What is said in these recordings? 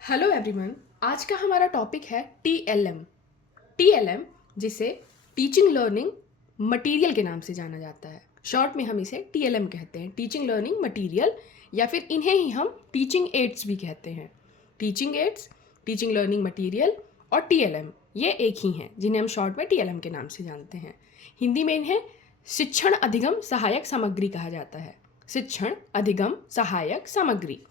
Hello everyone. आज का हमारा टॉपिक है टीएलएम। टीएलएम जिसे टीचिंग लर्निंग मटेरियल के नाम से जाना जाता है। शॉर्ट में हम इसे टीएलएम कहते हैं, टीचिंग लर्निंग मटेरियल, या फिर इन्हें ही हम टीचिंग एड्स भी कहते हैं। Teaching ads, teaching learning material और टीएलएम ये एक ही हैं, जिन्हें हम शॉर्ट में टीएलएम के नाम से जानते हैं। हिंदी में इन्हें शिक्षण अधिगम सहायक सामग्री कहा जाता है। शिक्षण अधिगम सहायक सामग्री,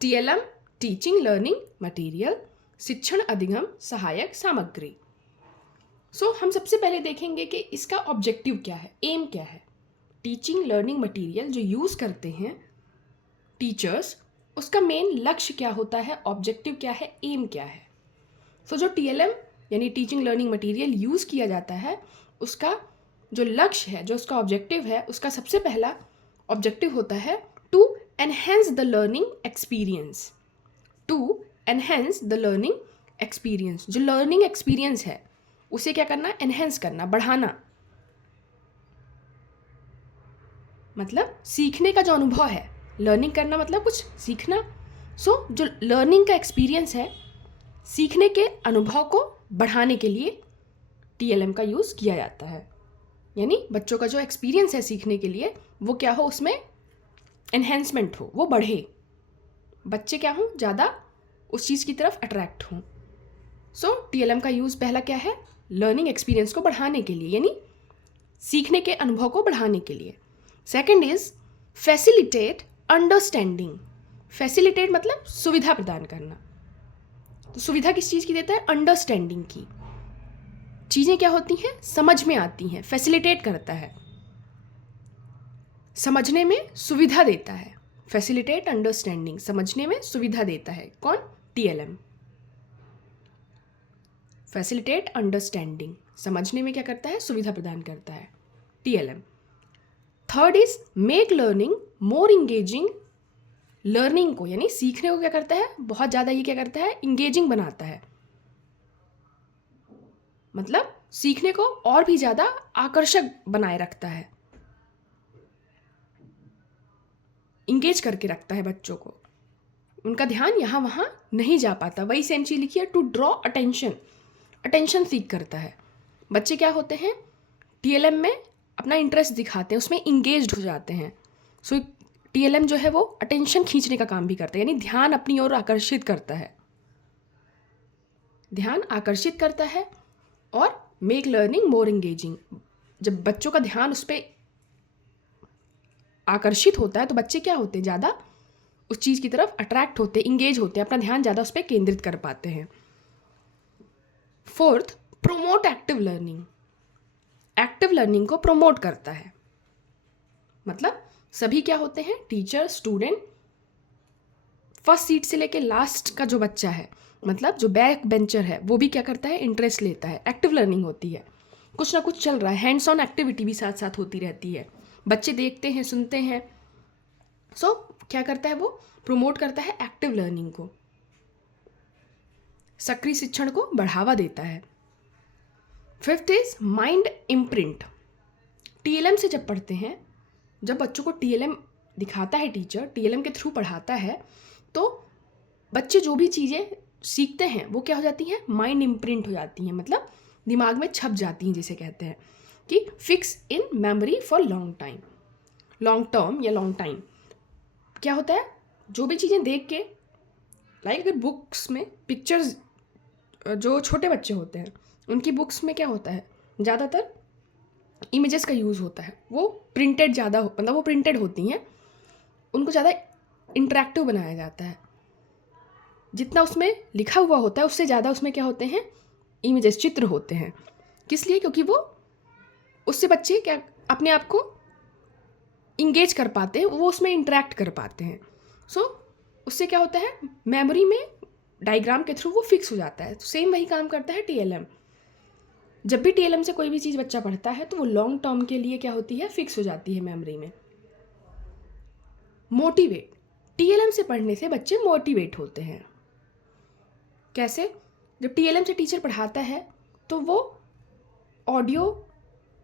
टीएलएम टीचिंग लर्निंग मटेरियल, शिक्षण अधिगम सहायक सामग्री। हम सबसे पहले देखेंगे कि इसका ऑब्जेक्टिव क्या है, एम क्या है। टीचिंग लर्निंग मटेरियल जो यूज़ करते हैं टीचर्स, उसका मेन लक्ष्य क्या होता है, ऑब्जेक्टिव क्या है, एम क्या है। जो टीएलएम यानी टीचिंग लर्निंग मटेरियल यूज़ किया जाता है, उसका जो लक्ष्य है, जो उसका ऑब्जेक्टिव है, उसका सबसे पहला ऑब्जेक्टिव होता है to enhance the learning experience. To enhance the learning experience, जो लर्निंग एक्सपीरियंस है उसे क्या करना, एनहेंस करना, बढ़ाना। मतलब सीखने का जो अनुभव है, लर्निंग करना मतलब कुछ सीखना। जो लर्निंग का एक्सपीरियंस है, सीखने के अनुभव को बढ़ाने के लिए टीएलएम का यूज़ किया जाता है। यानी बच्चों का जो एक्सपीरियंस है सीखने के लिए, वो क्या हो, उसमें एनहेंसमेंट हो, वो बढ़े, बच्चे क्या हों, ज़्यादा उस चीज़ की तरफ अट्रैक्ट हों। टीएलएम का यूज़ पहला क्या है, लर्निंग एक्सपीरियंस को बढ़ाने के लिए, यानी सीखने के अनुभव को बढ़ाने के लिए। Second is facilitate understanding. Facilitate मतलब सुविधा प्रदान करना। तो सुविधा किस चीज़ की देता है, अंडरस्टैंडिंग की। चीज़ें क्या होती हैं, समझ में आती हैं, फैसिलिटेट करता है, समझने में सुविधा देता है। फैसिलिटेट अंडरस्टैंडिंग, समझने में सुविधा देता है कौन, टीएलएम। फैसिलिटेट अंडरस्टैंडिंग, समझने में क्या करता है, सुविधा प्रदान करता है, TLM. Third is make learning more engaging. Learning को यानी सीखने को क्या करता है, बहुत ज़्यादा ये क्या करता है, इंगेजिंग बनाता है। मतलब सीखने को और भी ज़्यादा आकर्षक बनाए रखता है, इंगेज करके रखता है बच्चों को, उनका ध्यान यहाँ वहाँ नहीं जा पाता। वही सेम चीज़ लिखी है, टू ड्रॉ अटेंशन, अटेंशन सीख करता है। बच्चे क्या होते हैं, टीएलएम में अपना इंटरेस्ट दिखाते हैं, उसमें इंगेज्ड हो जाते हैं। टीएलएम जो है वो अटेंशन खींचने का काम भी करता है, यानी ध्यान अपनी ओर आकर्षित करता है, ध्यान आकर्षित करता है। और मेक लर्निंग मोर इंगेजिंग, जब बच्चों का ध्यान उस पर आकर्षित होता है तो बच्चे क्या होते हैं, ज़्यादा उस चीज़ की तरफ अट्रैक्ट होते हैं, इंगेज होते हैं, अपना ध्यान ज़्यादा उस पर केंद्रित कर पाते हैं। Fourth, promote active learning. Active learning को प्रोमोट करता है। मतलब सभी क्या होते हैं, टीचर, स्टूडेंट, फर्स्ट सीट से लेके लास्ट का जो बच्चा है, मतलब जो बैक बेंचर है, वो भी क्या करता है, इंटरेस्ट लेता है। एक्टिव लर्निंग होती है, कुछ ना कुछ चल रहा है, हैंड्स ऑन एक्टिविटी भी साथ साथ होती रहती है, बच्चे देखते हैं, सुनते हैं। क्या करता है वो, प्रोमोट करता है एक्टिव लर्निंग को, सक्रिय शिक्षण को बढ़ावा देता है। Fifth is mind imprint. TLM से जब पढ़ते हैं, जब बच्चों को टीएलएम दिखाता है टीचर, टीएलएम के थ्रू पढ़ाता है, तो बच्चे जो भी चीज़ें सीखते हैं वो क्या हो जाती हैं, माइंड इम्प्रिंट हो जाती हैं, मतलब दिमाग में छप जाती हैं, जिसे कहते हैं कि fix in memory for long time, long term या लॉन्ग टाइम। क्या होता है, जो भी चीज़ें देख के, लाइक अगर बुक्स में पिक्चर्स, जो छोटे बच्चे होते हैं उनकी बुक्स में क्या होता है, ज़्यादातर इमेजेस का यूज़ होता है, वो प्रिंटेड ज़्यादा मतलब वो प्रिंटेड होती हैं, उनको ज़्यादा इंटरेक्टिव बनाया जाता है। जितना उसमें लिखा हुआ होता है उससे ज़्यादा उसमें क्या होते हैं, इमेजेस, चित्र होते हैं। किस लिए, क्योंकि वो उससे बच्चे क्या अपने आप को इंगेज कर पाते हैं, वो उसमें इंटरेक्ट कर पाते हैं। उससे क्या होता है, मेमोरी में डायग्राम के थ्रू वो फिक्स हो जाता है। तो सेम वही काम करता है टीएलएम। जब भी टीएलएम से कोई भी चीज़ बच्चा पढ़ता है तो वो लॉन्ग टर्म के लिए क्या होती है, फिक्स हो जाती है मेमोरी में। मोटिवेट, टीएलएम से पढ़ने से बच्चे मोटिवेट होते हैं। कैसे, जब टीएलएम से टीचर पढ़ाता है तो वो ऑडियो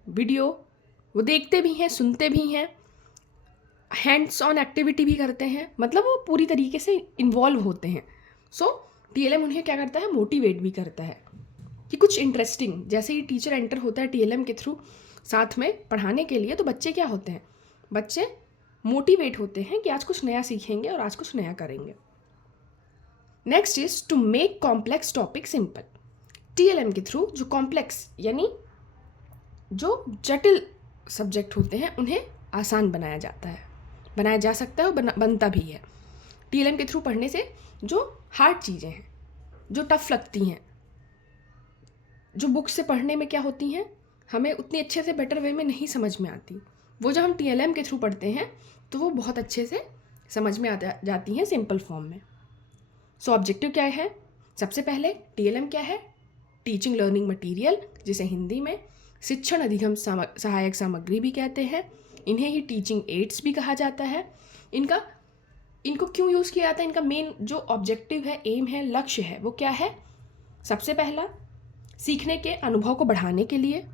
वीडियो वो देखते भी हैं, सुनते भी हैं, हैंड्स ऑन एक्टिविटी भी करते हैं, मतलब वो पूरी तरीके से इन्वॉल्व होते हैं। सो टीएलएम उन्हें क्या करता है, मोटिवेट भी करता है कि कुछ इंटरेस्टिंग, जैसे ही टीचर एंटर होता है टीएलएम के थ्रू साथ में पढ़ाने के लिए, तो बच्चे क्या होते हैं, बच्चे मोटिवेट होते हैं कि आज कुछ नया सीखेंगे और आज कुछ नया करेंगे। Next is to make complex topic simple. TLM के थ्रू जो कॉम्प्लेक्स यानी जो जटिल सब्जेक्ट होते हैं उन्हें आसान बनाया जाता है, बनाया जा सकता है और बनता भी है। टीएलएम के थ्रू पढ़ने से जो हार्ड चीज़ें हैं, जो टफ लगती हैं, जो बुक से पढ़ने में क्या होती हैं, हमें उतनी अच्छे से बेटर वे में नहीं समझ में आती, वो जब हम टीएलएम के थ्रू पढ़ते हैं तो वो बहुत अच्छे से समझ में जाती हैं सिंपल फॉर्म में। सो ऑब्जेक्टिव क्या है, सबसे पहले टीएलएम क्या है, टीचिंग लर्निंग मटीरियल, जिसे हिंदी में शिक्षण अधिगम सहायक सामग्री भी कहते हैं। इन्हें ही टीचिंग एड्स भी कहा जाता है। इनको क्यों यूज़ किया जाता है, इनका मेन जो ऑब्जेक्टिव है, एम है, लक्ष्य है, वो क्या है, सबसे पहला सीखने के अनुभव को बढ़ाने के लिए,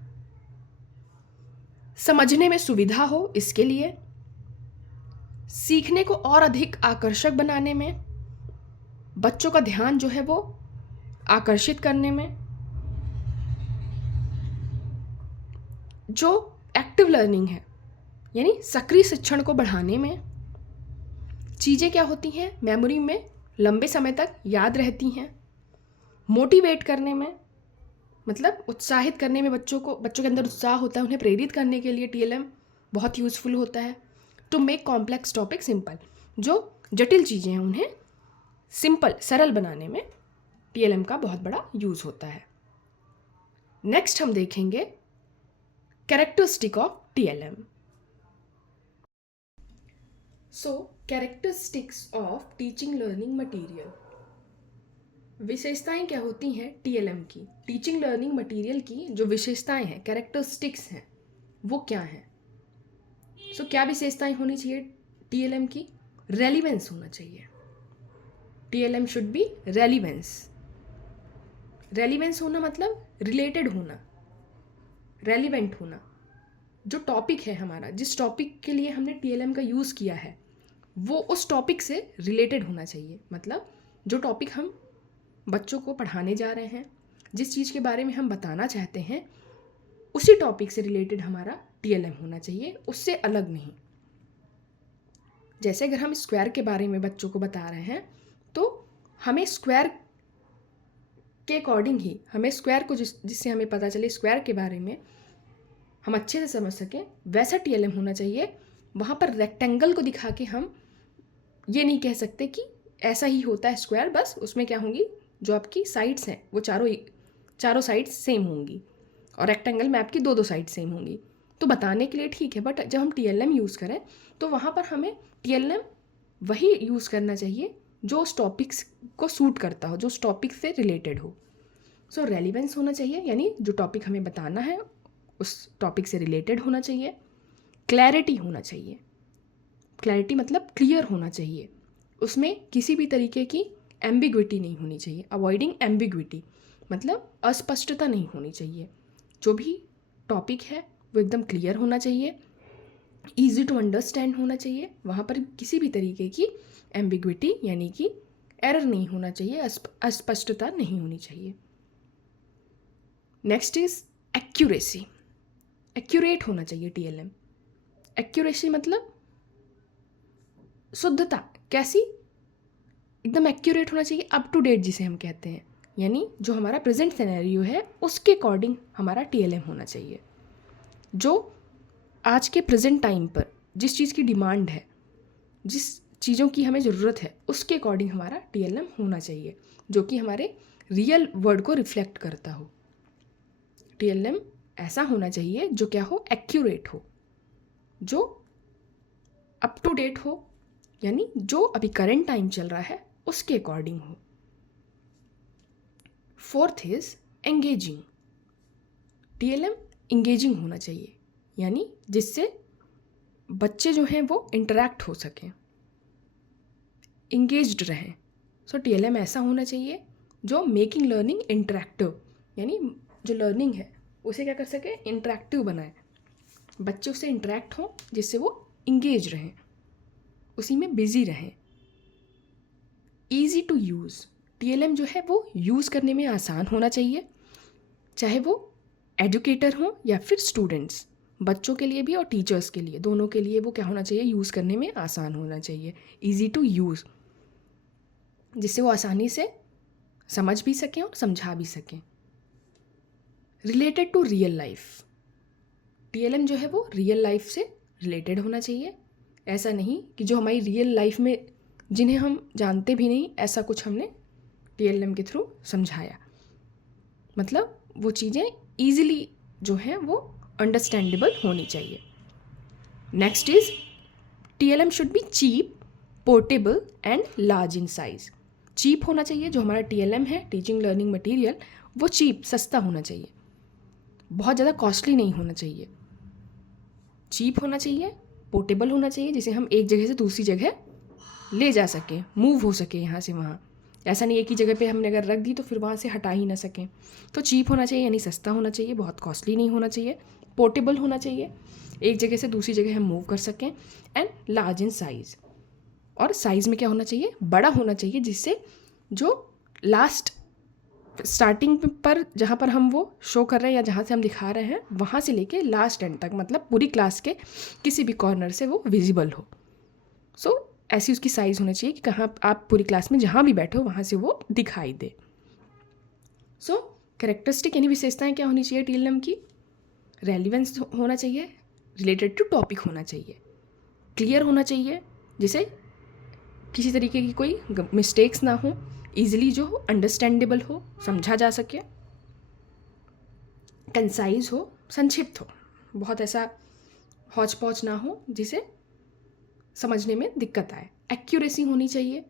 समझने में सुविधा हो इसके लिए, सीखने को और अधिक आकर्षक बनाने में, बच्चों का ध्यान जो है वो आकर्षित करने में, जो एक्टिव लर्निंग है यानी सक्रिय शिक्षण को बढ़ाने में, चीज़ें क्या होती हैं मेमोरी में लंबे समय तक याद रहती हैं, मोटिवेट करने में मतलब उत्साहित करने में, बच्चों के अंदर उत्साह होता है, उन्हें प्रेरित करने के लिए टीएलएम बहुत यूज़फुल होता है। To make complex topic simple, जो जटिल चीज़ें हैं उन्हें सिंपल सरल बनाने में टीएलएम का बहुत बड़ा यूज़ होता है। नेक्स्ट हम देखेंगे characteristic of TLM. So characteristics of teaching learning material, विशेषताएं क्या होती हैं टीएलएम की, टीचिंग लर्निंग मटीरियल की जो विशेषताएं हैं, कैरेक्टरिस्टिक्स हैं, वो क्या हैं। सो क्या विशेषताएं होनी चाहिए टीएलएम की, रेलिवेंस होना चाहिए, TLM should B relevance. Relevance होना मतलब रिलेटेड होना, रेलिवेंट होना, जो टॉपिक है हमारा, जिस टॉपिक के लिए हमने टीएलएम का यूज़ किया है वो उस टॉपिक से रिलेटेड होना चाहिए। मतलब जो टॉपिक हम बच्चों को पढ़ाने जा रहे हैं, जिस चीज़ के बारे में हम बताना चाहते हैं, उसी टॉपिक से रिलेटेड हमारा टीएलएम होना चाहिए, उससे अलग नहीं। जैसे अगर हम स्क्वायर के बारे में बच्चों को बता रहे हैं तो हमें स्क्वायर के अकॉर्डिंग ही, हमें स्क्वायर को जिससे हमें पता चले स्क्वायर के बारे में हम अच्छे से समझ सकें, वैसा टीएलएम होना चाहिए। वहाँ पर रेक्टेंगल को दिखा के हम ये नहीं कह सकते कि ऐसा ही होता है स्क्वायर, बस उसमें क्या होंगी, जो आपकी साइड्स हैं वो चारों साइड्स सेम होंगी और रेक्टेंगल में आपकी दो साइड्स सेम होंगी, तो बताने के लिए ठीक है। बट जब हम टीएलएम यूज़ करें तो वहाँ पर हमें टीएलएम वही यूज़ करना चाहिए जो उस टॉपिक्स को सूट करता हो, जो उस टॉपिक से रिलेटेड हो। सो रेलिवेंस होना चाहिए, यानी जो टॉपिक हमें बताना है उस टॉपिक से रिलेटेड होना चाहिए। क्लैरिटी होना चाहिए, क्लैरिटी मतलब क्लियर होना चाहिए, उसमें किसी भी तरीके की एम्बिग्विटी नहीं होनी चाहिए। अवॉइडिंग एम्बिग्विटी मतलब अस्पष्टता नहीं होनी चाहिए। जो भी टॉपिक है वो एकदम क्लियर होना चाहिए, ईजी टू अंडरस्टैंड होना चाहिए, वहाँ पर किसी भी तरीके की एम्बिग्विटी यानी कि एरर नहीं होना चाहिए, अस्पष्टता नहीं होनी चाहिए। नेक्स्ट इज एक्यूरेसी, एक्यूरेट होना चाहिए टीएलएम। एक्यूरेसी मतलब शुद्धता, कैसी, एकदम एक्यूरेट होना चाहिए, अप टू डेट जिसे हम कहते हैं, यानी जो हमारा प्रेजेंट सिनेरियो है उसके अकॉर्डिंग हमारा टीएलएम होना चाहिए। जो आज के प्रेजेंट टाइम पर जिस चीज़ की डिमांड है, जिस चीज़ों की हमें ज़रूरत है, उसके अकॉर्डिंग हमारा टीएलएम होना चाहिए, जो कि हमारे रियल वर्ड को रिफ्लेक्ट करता हो। टीएलएम ऐसा होना चाहिए जो क्या हो, एक्यूरेट हो, जो अप टू डेट हो, यानी जो अभी करंट टाइम चल रहा है उसके अकॉर्डिंग हो। Fourth is engaging, TLM engaging होना चाहिए, यानी जिससे बच्चे जो हैं वो इंटरेक्ट हो सकें, इंगेज्ड रहें। सो टीएलएम ऐसा होना चाहिए जो मेकिंग लर्निंग इंटरेक्टिव, यानी जो लर्निंग है उसे क्या कर सके, इंटरेक्टिव बनाए, बच्चे उससे इंटरेक्ट हों जिससे वो इंगेज रहें, उसी में बिजी रहें। ईजी टू यूज़, टीएलएम जो है वो यूज़ करने में आसान होना चाहिए, चाहे वो एजुकेटर हों या फिर स्टूडेंट्स, बच्चों के लिए भी और टीचर्स के लिए, दोनों के लिए वो क्या होना चाहिए, यूज़ करने में आसान होना चाहिए, ईजी टू यूज़, जिससे वो आसानी से समझ भी सकें और समझा भी सकें। Related to real life, TLM जो है वो रियल लाइफ से रिलेटेड होना चाहिए। ऐसा नहीं कि जो हमारी रियल लाइफ में जिन्हें हम जानते भी नहीं, ऐसा कुछ हमने टीएलएम के थ्रू समझाया। मतलब वो चीज़ें ईजिली जो हैं वो अंडरस्टैंडेबल होनी चाहिए। Next is TLM should be cheap, portable and large in size. Cheap होना चाहिए, जो हमारा टीएलएम है, टीचिंग लर्निंग मटेरियल, वो चीप, सस्ता होना चाहिए, बहुत ज़्यादा कॉस्टली नहीं होना चाहिए। चीप होना चाहिए, पोर्टेबल होना चाहिए, जिसे हम एक जगह से दूसरी जगह ले जा सकें, मूव हो सके यहाँ से वहाँ। ऐसा नहीं एक ही जगह पे हमने अगर रख दी तो फिर वहाँ से हटा ही ना सकें। तो चीप होना चाहिए, यानी सस्ता होना चाहिए, बहुत कॉस्टली नहीं होना चाहिए। पोर्टेबल होना चाहिए, एक जगह से दूसरी जगह हम मूव कर सकें। एंड लार्ज इन साइज़, और साइज़ में क्या होना चाहिए, बड़ा होना चाहिए, जिससे जो लास्ट स्टार्टिंग पर जहाँ पर हम वो शो कर रहे हैं या जहाँ से हम दिखा रहे हैं, वहाँ से लेके लास्ट एंड तक, मतलब पूरी क्लास के किसी भी कॉर्नर से वो विजिबल हो। सो ऐसी उसकी साइज़ होना चाहिए कि कहाँ आप पूरी क्लास में जहाँ भी बैठे हो वहाँ से वो दिखाई दे। सो कैरेक्टरिस्टिक यानी विशेषताएं क्या होनी चाहिए टीएलएम की, रेलिवेंस होना चाहिए, रिलेटेड टू टॉपिक होना चाहिए, क्लियर होना चाहिए, जिसे किसी तरीके की कोई मिस्टेक्स ना हो, ईजिली जो हो अंडरस्टैंडेबल हो, समझा जा सके, कंसाइज हो, संक्षिप्त हो, बहुत ऐसा हौच पौच ना हो जिसे समझने में दिक्कत आए। एक्यूरेसी होनी चाहिए,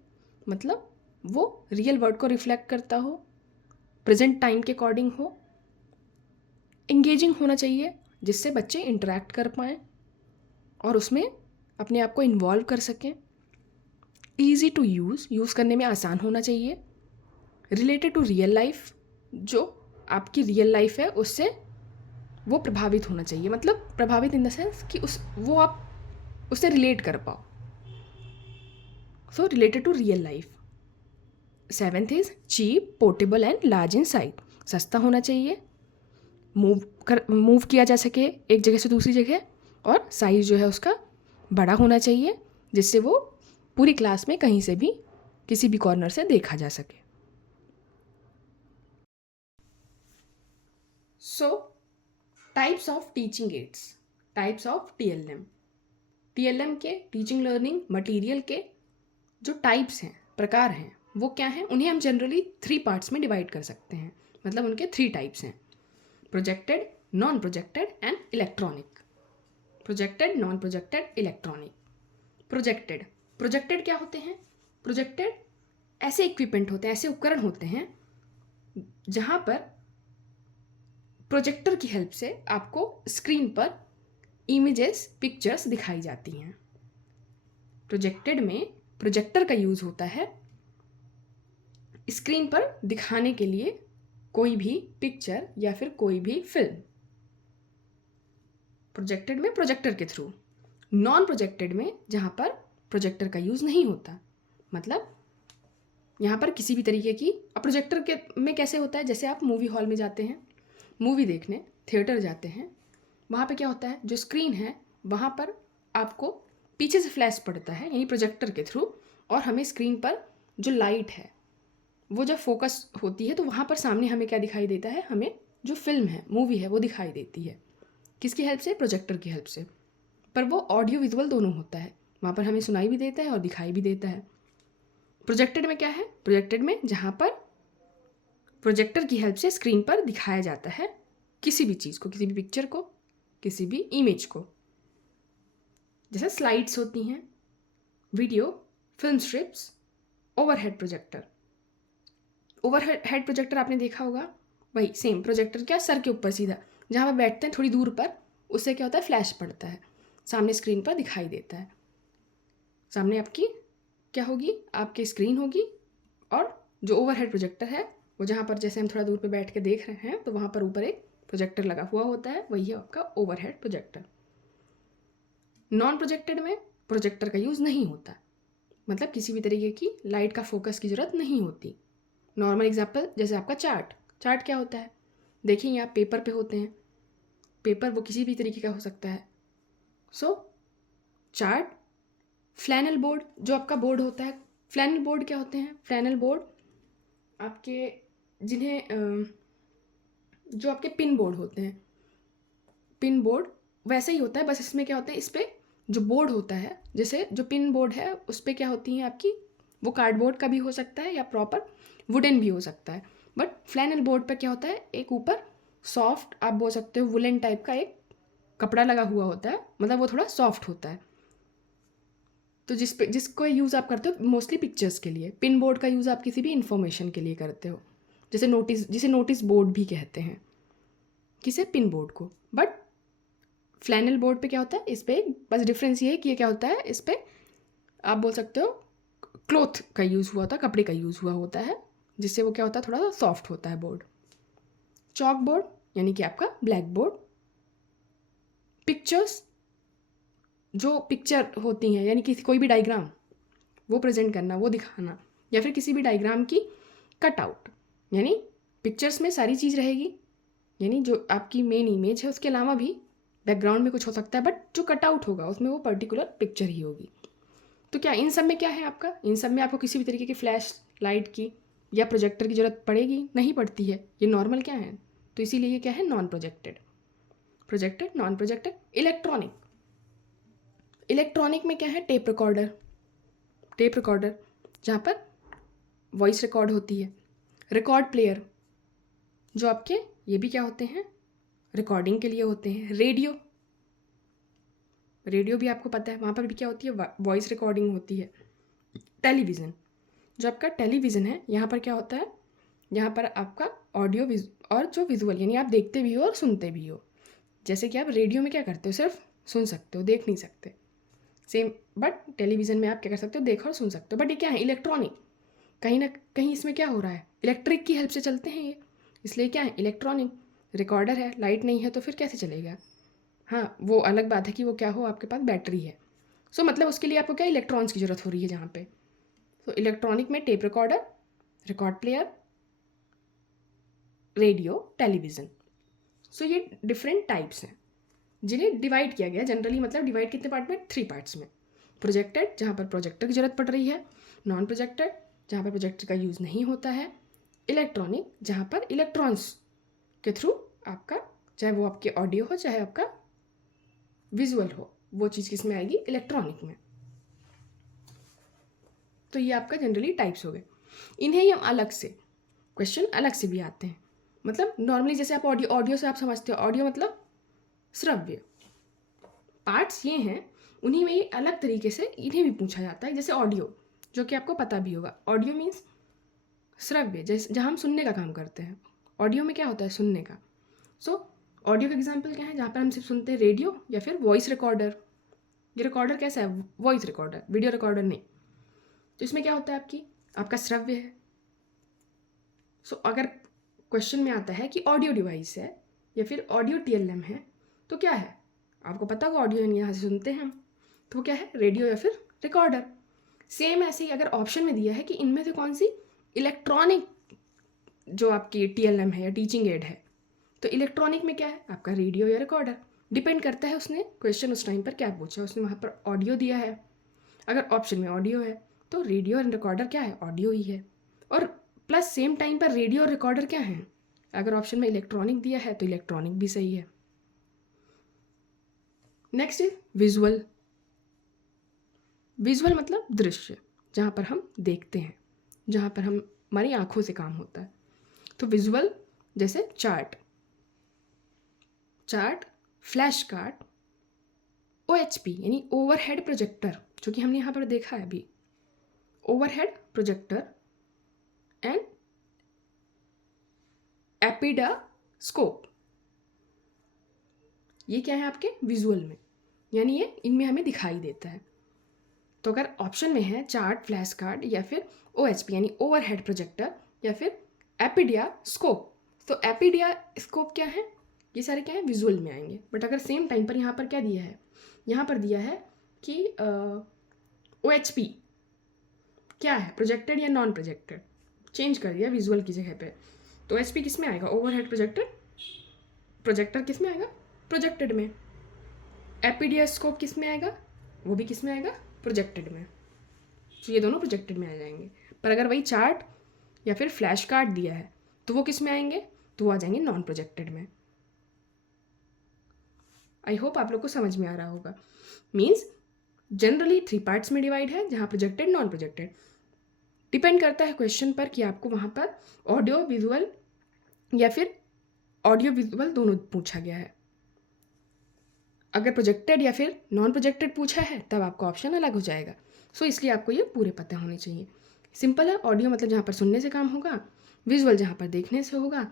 मतलब वो रियल वर्ड को रिफ्लेक्ट करता हो, प्रेजेंट टाइम के अकॉर्डिंग हो। इंगेजिंग होना चाहिए, जिससे बच्चे इंटरेक्ट कर पाएँ और उसमें अपने आप को इन्वॉल्व कर सकें। ईजी टू यूज़ करने में आसान होना चाहिए। रिलेटेड टू रियल लाइफ, जो आपकी रियल लाइफ है उससे वो प्रभावित होना चाहिए, मतलब प्रभावित इन द सेंस कि वो आप उससे रिलेट कर पाओ। So related to real life. 7th is cheap, portable and large in size, सस्ता होना चाहिए, मूव किया जा सके एक जगह से दूसरी जगह, और साइज़ जो है उसका बड़ा होना चाहिए, जिससे वो पूरी क्लास में कहीं से भी किसी भी कॉर्नर से देखा जा सके। सो types of teaching ads, types of TLM. TLM के, टीचिंग लर्निंग मटेरियल के जो टाइप्स हैं, प्रकार हैं, वो क्या हैं, उन्हें हम जनरली 3 पार्ट्स में डिवाइड कर सकते हैं। मतलब उनके 3 टाइप्स हैं, projected, non projected and electronic. Projected, non projected, electronic. Projected क्या होते हैं, प्रोजेक्टेड ऐसे इक्विपमेंट होते हैं, ऐसे उपकरण होते हैं जहाँ पर प्रोजेक्टर की हेल्प से आपको स्क्रीन पर इमेजेस, पिक्चर्स दिखाई जाती हैं। प्रोजेक्टेड में प्रोजेक्टर का यूज़ होता है स्क्रीन पर दिखाने के लिए कोई भी पिक्चर या फिर कोई भी फिल्म। प्रोजेक्टेड में प्रोजेक्टर के थ्रू। नॉन प्रोजेक्टेड में जहाँ पर प्रोजेक्टर का यूज़ नहीं होता, मतलब यहाँ पर किसी भी तरीके की, अब प्रोजेक्टर के में कैसे होता है, जैसे आप मूवी हॉल में जाते हैं, मूवी देखने थिएटर जाते हैं, वहाँ पे क्या होता है, जो स्क्रीन है वहाँ पर आपको पीछे से फ्लैश पड़ता है, यानी प्रोजेक्टर के थ्रू, और हमें स्क्रीन पर जो लाइट है वो जब फोकस होती है तो वहाँ पर सामने हमें क्या दिखाई देता है, हमें जो फिल्म है, मूवी है, वो दिखाई देती है। किसकी हेल्प से, प्रोजेक्टर की हेल्प से। पर वो ऑडियो विजुअल दोनों होता है, वहाँ पर हमें सुनाई भी देता है और दिखाई भी देता है। प्रोजेक्टेड में क्या है, प्रोजेक्टेड में जहाँ पर प्रोजेक्टर की हेल्प से स्क्रीन पर दिखाया जाता है किसी भी चीज़ को, किसी भी पिक्चर को, किसी भी इमेज को, जैसे स्लाइड्स होती हैं, video, film strips, overhead projector. Overhead projector आपने देखा होगा, वही सेम प्रोजेक्टर, क्या सर के ऊपर सीधा, जहाँ पर बैठते हैं थोड़ी दूर पर, उससे क्या होता है, फ्लैश पड़ता है, सामने स्क्रीन पर दिखाई देता है। सामने आपकी क्या होगी, आपकी स्क्रीन होगी, और जो ओवरहेड प्रोजेक्टर है वो जहाँ पर, जैसे हम थोड़ा दूर पे बैठ के देख रहे हैं तो वहाँ पर ऊपर एक प्रोजेक्टर लगा हुआ होता है, वही है आपका ओवरहेड प्रोजेक्टर। नॉन प्रोजेक्टेड में प्रोजेक्टर का यूज़ नहीं होता, मतलब किसी भी तरीके की लाइट का फोकस की ज़रूरत नहीं होती, नॉर्मल एग्जाम्पल जैसे आपका चार्ट। चार्ट क्या होता है, देखिए यहाँ पेपर पे होते हैं, पेपर वो किसी भी तरीके का हो सकता है। सो चार्ट। फ्लैनल बोर्ड, जो आपका बोर्ड होता है, फ्लैनल बोर्ड क्या होते हैं, फ्लैनल बोर्ड आपके जिन्हें जो आपके पिन बोर्ड होते हैं, पिन बोर्ड वैसे ही होता है, बस इसमें क्या होता है, इस पर जो बोर्ड होता है, जैसे जो पिन बोर्ड है उस पर क्या होती हैं आपकी, वो कार्डबोर्ड का भी हो सकता है या प्रॉपर वुडन भी हो सकता है। बट फ्लैनल बोर्ड पर क्या होता है, एक ऊपर सॉफ्ट आप बोल सकते हो वुलन टाइप का एक कपड़ा लगा हुआ होता है, मतलब वो थोड़ा सॉफ्ट होता है। तो जिसको यूज़ आप करते हो मोस्टली पिक्चर्स के लिए। पिन बोर्ड का यूज़ आप किसी भी इंफॉर्मेशन के लिए करते हो, जिसे नोटिस बोर्ड भी कहते हैं, किसे, पिन बोर्ड को। बट फ्लैनल बोर्ड पे क्या होता है, इस पर बस डिफरेंस ये है कि ये क्या होता है, इस पर आप बोल सकते हो क्लॉथ का यूज़ हुआ होता है, कपड़े का यूज़ हुआ होता है, जिससे वो क्या होता है, थोड़ा सा सॉफ्ट होता है बोर्ड। चॉक बोर्ड यानी कि आपका ब्लैक बोर्ड। पिक्चर्स, जो पिक्चर होती हैं यानी कि कोई भी डायग्राम वो प्रेजेंट करना, वो दिखाना, या फिर किसी भी डायग्राम की कटआउट, यानी पिक्चर्स में सारी चीज़ रहेगी, यानी जो आपकी मेन इमेज है उसके अलावा भी बैकग्राउंड में कुछ हो सकता है, बट जो कटआउट होगा उसमें वो पर्टिकुलर पिक्चर ही होगी। तो क्या इन सब में क्या है आपका, इन सब में आपको किसी भी तरीके की फ्लैश लाइट की या प्रोजेक्टर की ज़रूरत पड़ेगी, नहीं पड़ती है, ये नॉर्मल क्या है, तो इसीलिए ये क्या है, non projected. Projected, non projected. Electronic, electronic में क्या है, टेप रिकॉर्डर, टेप रिकॉर्डर जहाँ पर वॉइस रिकॉर्ड होती है। रिकॉर्ड प्लेयर, जो आपके ये भी क्या होते हैं, रिकॉर्डिंग के लिए होते हैं। रेडियो, रेडियो भी आपको पता है, वहाँ पर भी क्या होती है, वॉइस रिकॉर्डिंग होती है। टेलीविज़न, जो आपका टेलीविज़न है, यहाँ पर क्या होता है, यहाँ पर आपका ऑडियो और जो विजुअल, यानी आप देखते भी हो और सुनते भी हो। जैसे कि आप रेडियो में क्या करते हो, सिर्फ सुन सकते हो, देख नहीं सकते, सेम। बट टेलीविज़न में आप क्या कर सकते हो, देखो और सुन सकते हो। बट ये क्या है, इलेक्ट्रॉनिक, कहीं ना कहीं इसमें क्या हो रहा है, इलेक्ट्रिक की हेल्प से चलते हैं ये, इसलिए क्या है, इलेक्ट्रॉनिक। रिकॉर्डर है, लाइट नहीं है तो फिर कैसे चलेगा। हाँ, वो अलग बात है कि वो क्या हो, आपके पास बैटरी है। सो मतलब उसके लिए आपको क्या इलेक्ट्रॉन्स की ज़रूरत हो रही है जहाँ पे। तो इलेक्ट्रॉनिक में tape recorder, record player, radio, television. So ये डिफरेंट टाइप्स हैं जिन्हें डिवाइड किया गया जनरली, मतलब डिवाइड कितने पार्ट में, 3 पार्ट्स में। प्रोजेक्टेड, जहाँ पर प्रोजेक्टर की ज़रूरत पड़ रही है। नॉन प्रोजेक्टेड, जहाँ पर प्रोजेक्टर का यूज़ नहीं होता है। इलेक्ट्रॉनिक, जहाँ पर इलेक्ट्रॉन्स के थ्रू आपका, चाहे वो आपके ऑडियो हो चाहे आपका विजुअल हो, वो चीज़ किस में आएगी, इलेक्ट्रॉनिक में। तो ये आपका जनरली टाइप्स हो गए। इन्हें ही हम अलग से, क्वेश्चन अलग से भी आते हैं, मतलब नॉर्मली जैसे आप ऑडियो से आप समझते हो, ऑडियो मतलब श्रव्य। पार्ट्स ये हैं, उन्हीं में ये अलग तरीके से इन्हें भी पूछा जाता है। जैसे ऑडियो, जो कि आपको पता भी होगा, ऑडियो मीन्स श्रव्य, जैसे जहाँ हम सुनने का काम करते हैं, ऑडियो में क्या होता है, सुनने का। सो ऑडियो का एग्जाम्पल क्या है, जहाँ पर हम सिर्फ सुनते हैं, रेडियो या फिर वॉइस रिकॉर्डर। ये रिकॉर्डर कैसा है, वॉइस रिकॉर्डर, वीडियो रिकॉर्डर नहीं। तो इसमें क्या होता है, आपका श्रव्य है। सो अगर क्वेश्चन में आता है कि ऑडियो डिवाइस है या फिर ऑडियो टीएलएम है, तो क्या है, आपको पता होगा, ऑडियो यहाँ से सुनते हैं हम, तो वो क्या है, रेडियो या फिर रिकॉर्डर। सेम ऐसे ही अगर ऑप्शन में दिया है कि इनमें से कौन सी इलेक्ट्रॉनिक जो आपकी टीएलएम है या टीचिंग एड है, तो इलेक्ट्रॉनिक में क्या है, आपका रेडियो या रिकॉर्डर। डिपेंड करता है उसने क्वेश्चन उस टाइम पर क्या पूछा, उसने वहाँ पर ऑडियो दिया है, अगर ऑप्शन में ऑडियो है तो रेडियो और रिकॉर्डर क्या है, ऑडियो ही है। और प्लस सेम टाइम पर रेडियो और रिकॉर्डर क्या है, अगर ऑप्शन में इलेक्ट्रॉनिक दिया है तो इलेक्ट्रॉनिक भी सही है। नेक्स्ट है विजुअल। विजुअल मतलब दृश्य, जहाँ पर हम देखते हैं, जहाँ पर हमारी आंखों से काम होता है। तो विजुअल जैसे चार्ट, फ्लैश कार्ड, OHP यानी ओवरहेड प्रोजेक्टर, जो कि हमने यहाँ पर देखा है अभी, ओवरहेड प्रोजेक्टर, एंड एपिडास्कोप। ये क्या है आपके विजुअल में, यानी ये इनमें हमें दिखाई देता है। तो अगर ऑप्शन में है चार्ट, फ्लैश कार्ड या फिर OHP यानी ओवरहेड प्रोजेक्टर या फिर एपिडियास्कोप, तो एपिडियास्कोप क्या है, ये सारे क्या है, विजुअल में आएंगे। बट अगर सेम टाइम पर यहाँ पर क्या दिया है, यहाँ पर दिया है कि OHP क्या है, प्रोजेक्टेड या नॉन प्रोजेक्टेड, चेंज कर दिया विजुअल की जगह पे। तो एसपी किस में आएगा? Overhead projector. प्रोजेक्टर किस में आएगा? प्रोजेक्टेड में। एपीडियास्कोप किस में आएगा? वो भी किस में आएगा? प्रोजेक्टेड में। तो ये दोनों प्रोजेक्टेड में आ जाएंगे। पर अगर वही चार्ट या फिर फ्लैश कार्ड दिया है तो वो किस में आएंगे? तो वो आ जाएंगे नॉन प्रोजेक्टेड में। आई होप आप लोग को समझ में आ रहा होगा। मीन्स जनरली 3 पार्ट्स में डिवाइड है, जहाँ प्रोजेक्टेड नॉन प्रोजेक्टेड। डिपेंड करता है क्वेश्चन पर कि आपको वहाँ पर ऑडियो विजुअल या फिर ऑडियो विजुअल दोनों पूछा गया है। अगर प्रोजेक्टेड या फिर नॉन प्रोजेक्टेड पूछा है तब आपका ऑप्शन अलग हो जाएगा। सो इसलिए आपको ये पूरे पता होने चाहिए। सिंपल है, ऑडियो मतलब जहाँ पर सुनने से काम होगा, विजुअल जहाँ पर देखने से होगा,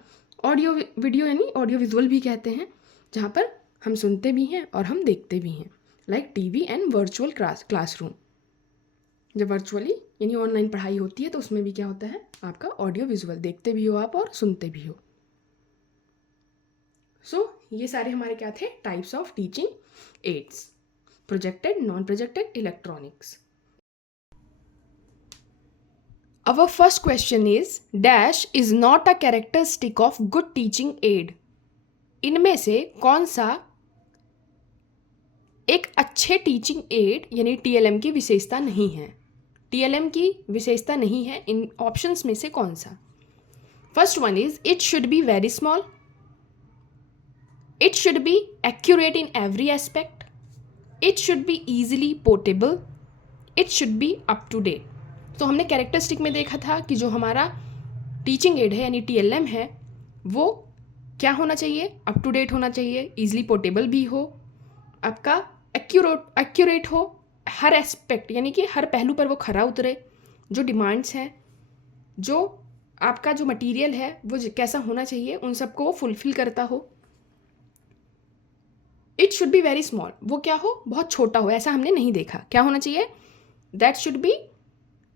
ऑडियो वीडियो यानी ऑडियो विजुअल भी कहते हैं, जहाँ पर हम सुनते भी हैं और हम देखते भी हैं, like TV and virtual classroom. जब वर्चुअली यानी ऑनलाइन पढ़ाई होती है तो उसमें भी क्या होता है? आपका ऑडियो विजुअल देखते भी हो आप और सुनते भी हो। सो ये सारे हमारे क्या थे? Types of teaching ads, projected, non projected, electronics. Our first question is dash is not a characteristic of good teaching aid. इनमें से कौन सा एक अच्छे टीचिंग एड यानी टीएलएम की विशेषता नहीं है? टीएलएम की विशेषता नहीं है इन ऑप्शंस में से कौन सा? First one is it should be very small, it should be accurate in every aspect, it should be easily portable, it should be up to date. तो हमने कैरेक्टरिस्टिक में देखा था कि जो हमारा टीचिंग एड है यानी टीएलएम है वो क्या होना चाहिए? अप टू डेट होना चाहिए, ईजिली पोर्टेबल भी हो, आपका एक्यूरेट हो, हर एस्पेक्ट यानी कि हर पहलू पर वो खरा उतरे, जो डिमांड्स हैं, जो आपका जो मटेरियल है वो कैसा होना चाहिए उन सबको वो फुलफिल करता हो। It should be very small, वो क्या हो? बहुत छोटा हो, ऐसा हमने नहीं देखा। क्या होना चाहिए? That should be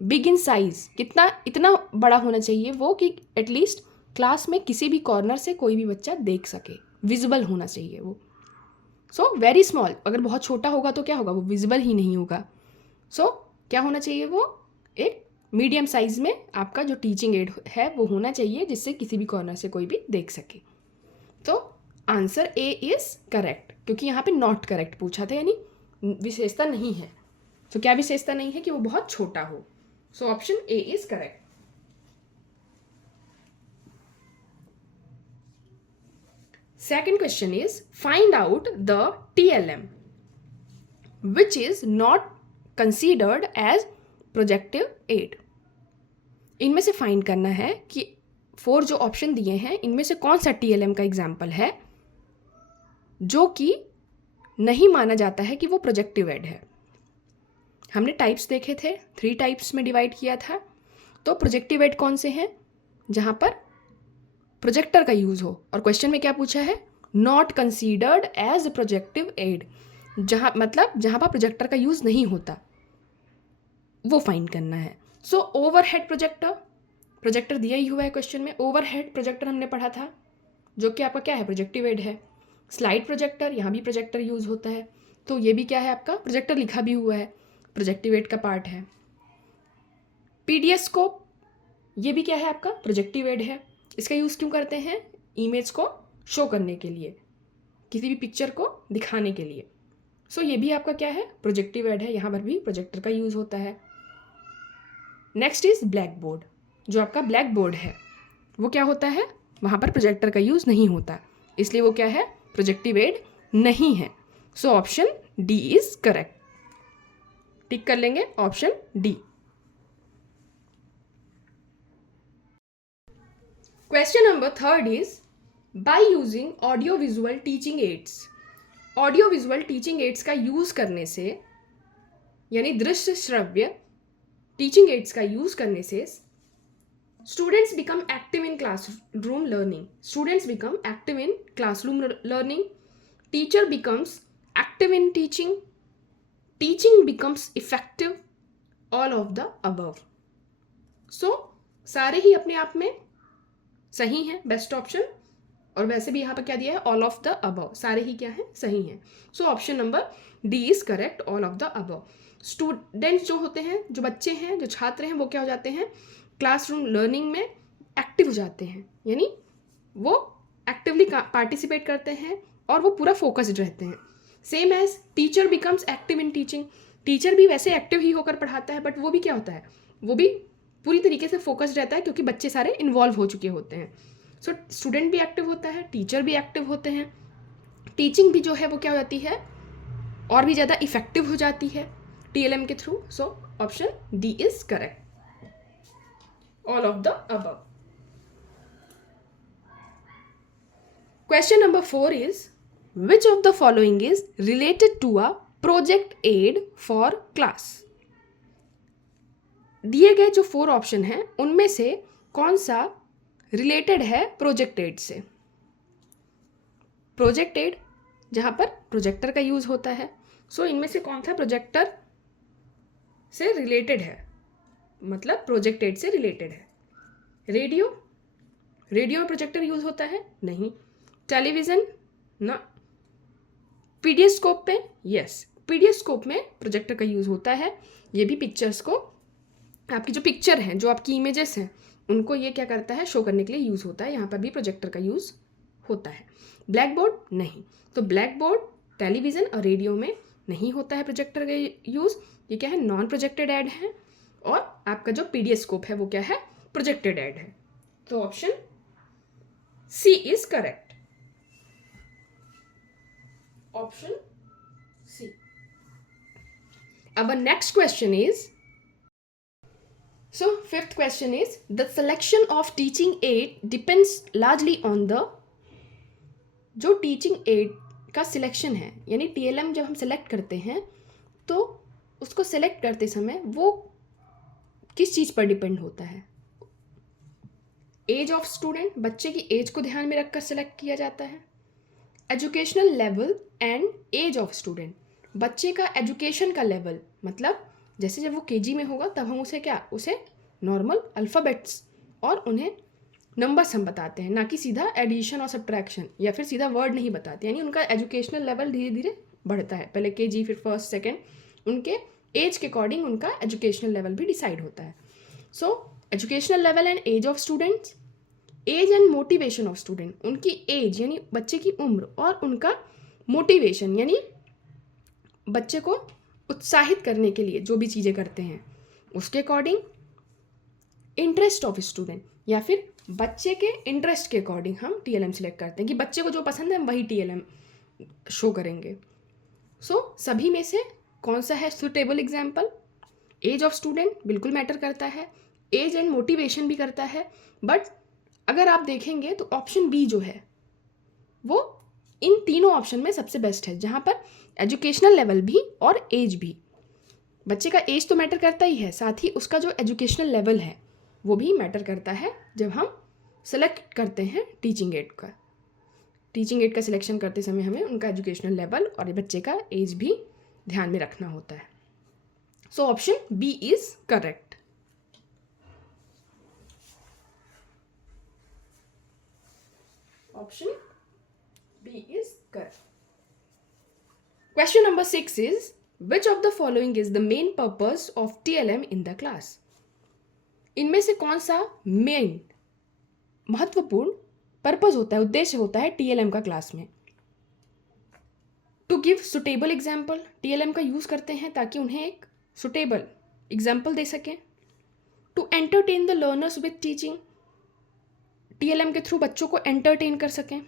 big in size, कितना इतना बड़ा होना चाहिए वो कि एटलीस्ट क्लास में किसी भी कॉर्नर से कोई भी बच्चा देख सके, विजिबल होना चाहिए वो। सो वेरी स्मॉल, अगर बहुत छोटा होगा तो क्या होगा? वो विजिबल ही नहीं होगा। सो क्या होना चाहिए? वो एक मीडियम साइज में आपका जो टीचिंग एड है वो होना चाहिए जिससे किसी भी कॉर्नर से कोई भी देख सके। तो आंसर ए इज करेक्ट, क्योंकि यहाँ पे नॉट करेक्ट पूछा था यानी विशेषता नहीं है। तो क्या विशेषता नहीं है? कि वो बहुत छोटा हो। So option A is correct. Second question is find out the TLM which is not considered as projective aid. इनमें से फाइंड करना है कि 4 जो ऑप्शन दिए हैं इनमें से कौन सा TLM का एग्जाम्पल है जो कि नहीं माना जाता है कि वो प्रोजेक्टिव एड है। हमने टाइप्स देखे थे, 3 टाइप्स में डिवाइड किया था। तो प्रोजेक्टिव एड कौन से हैं? जहाँ पर प्रोजेक्टर का यूज़ हो, और क्वेश्चन में क्या पूछा है? Not considered as projective aid, जहाँ मतलब जहाँ पर प्रोजेक्टर का यूज़ नहीं होता, वो फाइंड करना है। सो ओवरहेड प्रोजेक्टर दिया ही हुआ है क्वेश्चन में। ओवरहेड प्रोजेक्टर हमने पढ़ा था जो कि आपका क्या है? प्रोजेक्टिव एड है। स्लाइड प्रोजेक्टर, यहाँ भी प्रोजेक्टर यूज़ होता है, तो ये भी क्या है? आपका प्रोजेक्टर लिखा भी हुआ है, प्रोजेक्टिव एड का पार्ट है। पीडीएस्कोप, ये भी क्या है? आपका प्रोजेक्टिव एड है। इसका यूज़ क्यों करते हैं? इमेज को शो करने के लिए, किसी भी पिक्चर को दिखाने के लिए। सो ये भी आपका क्या है? प्रोजेक्टिव एड है, यहाँ पर भी प्रोजेक्टर का यूज़ होता है। नेक्स्ट इज ब्लैक बोर्ड, जो आपका ब्लैक बोर्ड है वो क्या होता है? वहाँ पर प्रोजेक्टर का यूज़ नहीं होता, इसलिए वो क्या है? प्रोजेक्टिव एड नहीं है। So option D is correct. Tick कर लेंगे option D. Question number 3 is by using audio visual teaching aids. Audio visual teaching ads का यूज़ करने से यानी दृश्य श्रव्य टीचिंग एड्स का यूज़ करने से students become active in classroom learning. Students become active in classroom learning, teacher becomes active in teaching, teaching becomes effective, all of the above. So सारे ही अपने आप में सही है, बेस्ट ऑप्शन। और वैसे भी यहाँ पर क्या दिया है? ऑल ऑफ द अबव, सारे ही क्या है? सही हैं। So option number D is correct, all of the above. Students जो होते हैं, जो बच्चे हैं, जो छात्र हैं, वो क्या हो जाते हैं? क्लासरूम लर्निंग में एक्टिव हो जाते हैं, यानी वो एक्टिवली पार्टिसिपेट करते हैं और वो पूरा फोकस्ड रहते हैं। Same as teacher becomes active in teaching, teacher भी वैसे एक्टिव ही होकर पढ़ाता है, बट वो भी क्या होता है, वो भी पूरी तरीके से फोकस्ड रहता है क्योंकि बच्चे सारे इन्वॉल्व हो चुके होते हैं। सो स्टूडेंट भी एक्टिव होता है, टीचर भी एक्टिव होते हैं, टीचिंग भी जो है वो क्या हो जाती है, और भी ज़्यादा इफेक्टिव हो जाती है TLM के through. So option D is correct, all of the above. Question number 4 is, which of the following is related to a project aid for class? दिए गए जो 4 ऑप्शन हैं उनमें से कौन सा रिलेटेड है प्रोजेक्ट एड से? प्रोजेक्ट एड जहाँ पर प्रोजेक्टर का यूज़ होता है, सो इनमें से कौन सा प्रोजेक्टर से रिलेटेड है, मतलब प्रोजेक्ट एड से रिलेटेड है? रेडियो, रेडियो में प्रोजेक्टर यूज़ होता है? नहीं। टेलीविज़न? ना। पीडियोस्कोप पे? यस, पीडियोस्कोप में प्रोजेक्टर का यूज़ होता है। ये भी पिक्चर्स को, आपकी जो पिक्चर हैं, जो आपकी इमेजेस हैं, उनको ये क्या करता है, शो करने के लिए यूज़ होता है। यहाँ पर भी प्रोजेक्टर का यूज़ होता है। Black board? नहीं। तो ब्लैक बोर्ड, टेलीविज़न और रेडियो में नहीं होता है प्रोजेक्टर का यूज़। ये क्या है, नॉन प्रोजेक्टेड ऐड है। और आपका जो पीडियोस्कोप है वो क्या है, प्रोजेक्टेड ऐड है। तो option C is correct, option C. Our next question is, so 5th question is, the selection of teaching aid depends largely on the, जो टीचिंग एड का सिलेक्शन है, यानी TLM जब हम सेलेक्ट करते हैं तो उसको सेलेक्ट करते समय वो किस चीज़ पर डिपेंड होता है? एज ऑफ स्टूडेंट, बच्चे की एज को ध्यान में रखकर सेलेक्ट किया जाता है। Educational level and age of student, बच्चे का एजुकेशन का लेवल, मतलब जैसे जब वो KG में होगा तब हम उसे क्या, उसे नॉर्मल अल्फ़ाबेट्स और उन्हें नंबर्स हम बताते हैं, ना कि सीधा एडिशन और सब्ट्रैक्शन या फिर सीधा वर्ड नहीं बताते। यानी उनका एजुकेशनल लेवल धीरे धीरे बढ़ता है, पहले KG फिर फर्स्ट सेकेंड, उनके एज के अकॉर्डिंग उनका एजुकेशनल लेवल भी डिसाइड होता है। So educational level and age of students, age and motivation of student, उनकी एज यानी बच्चे की उम्र और उनका मोटिवेशन यानी बच्चे को उत्साहित करने के लिए जो भी चीज़ें करते हैं उसके अकॉर्डिंग। इंटरेस्ट ऑफ स्टूडेंट, या फिर बच्चे के इंटरेस्ट के अकॉर्डिंग हम TLM सेलेक्ट करते हैं कि बच्चे को जो पसंद है हम वही TLM शो करेंगे। सो सभी में से कौन सा है suitable example? Age of student बिल्कुल मैटर करता है, एज एंड मोटिवेशन भी करता है, बट अगर आप देखेंगे तो ऑप्शन बी जो है वो इन तीनों ऑप्शन में सबसे बेस्ट है, जहाँ पर एजुकेशनल लेवल भी और एज भी, बच्चे का एज तो मैटर करता ही है, साथ ही उसका जो एजुकेशनल लेवल है वो भी मैटर करता है जब हम सेलेक्ट करते हैं टीचिंग एड का। टीचिंग एड का सिलेक्शन करते समय हमें उनका एजुकेशनल लेवल और बच्चे का एज भी ध्यान में रखना होता है। So option B is correct. Option B is correct. Question number 6 is, which of the following is the main purpose of TLM in the class? इनमें से कौन सा मेन महत्वपूर्ण पर्पस होता है, उद्देश्य होता है TLM का क्लास में? To give suitable example, TLM का यूज़ करते हैं ताकि उन्हें एक सुटेबल एग्जाम्पल दे सकें। To entertain the learners with teaching, TLM के थ्रू बच्चों को एंटरटेन कर सकें,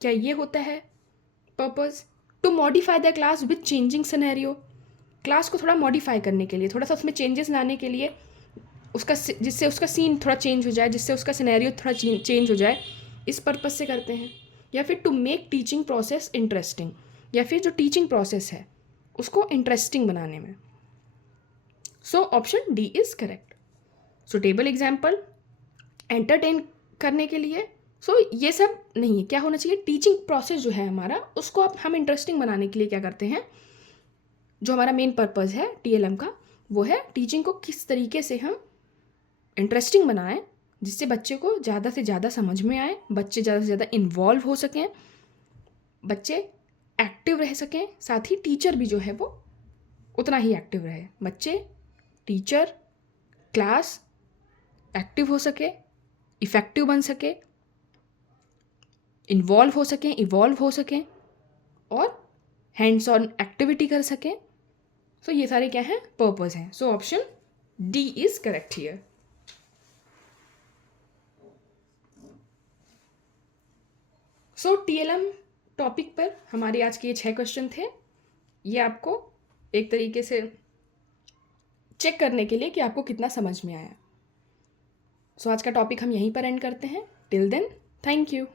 क्या ये होता है purpose? To modify the class with changing scenario, class को थोड़ा मॉडिफाई करने के लिए, थोड़ा सा उसमें चेंजेस लाने के लिए, उसका जिससे उसका सीन थोड़ा चेंज हो जाए, जिससे उसका सिनेरियो थोड़ा चेंज हो जाए, इस पर्पस से करते हैं। या फिर to make teaching process interesting, या फिर जो टीचिंग प्रोसेस है उसको इंटरेस्टिंग बनाने में। सो option D is correct, suitable example, entertain करने के लिए। सो ये सब नहीं है, क्या होना चाहिए, टीचिंग प्रोसेस जो है हमारा उसको हम इंटरेस्टिंग बनाने के लिए क्या करते हैं, जो हमारा मेन पर्पस है TLM का वो है टीचिंग को किस तरीके से हम इंटरेस्टिंग बनाएं जिससे बच्चे को ज़्यादा से ज़्यादा समझ में आए, बच्चे ज़्यादा से ज़्यादा इन्वॉल्व हो सकें, बच्चे एक्टिव रह सकें, साथ ही टीचर भी जो है वो उतना ही एक्टिव रहे। बच्चे, टीचर क्लास एक्टिव हो सके, इफ़ेक्टिव बन सके, इन्वॉल्व हो सकें, इवॉल्व हो सकें और हैंड्स ऑन एक्टिविटी कर सकें. सो ये सारे क्या हैं, पर्पस हैं. सो option D is correct here. So TLM topic पर हमारे आज के ये 6 क्वेश्चन थे. ये आपको एक तरीके से चेक करने के लिए कि आपको कितना समझ में आया. सो आज का टॉपिक हम यहीं पर एंड करते हैं. Till then, thank you.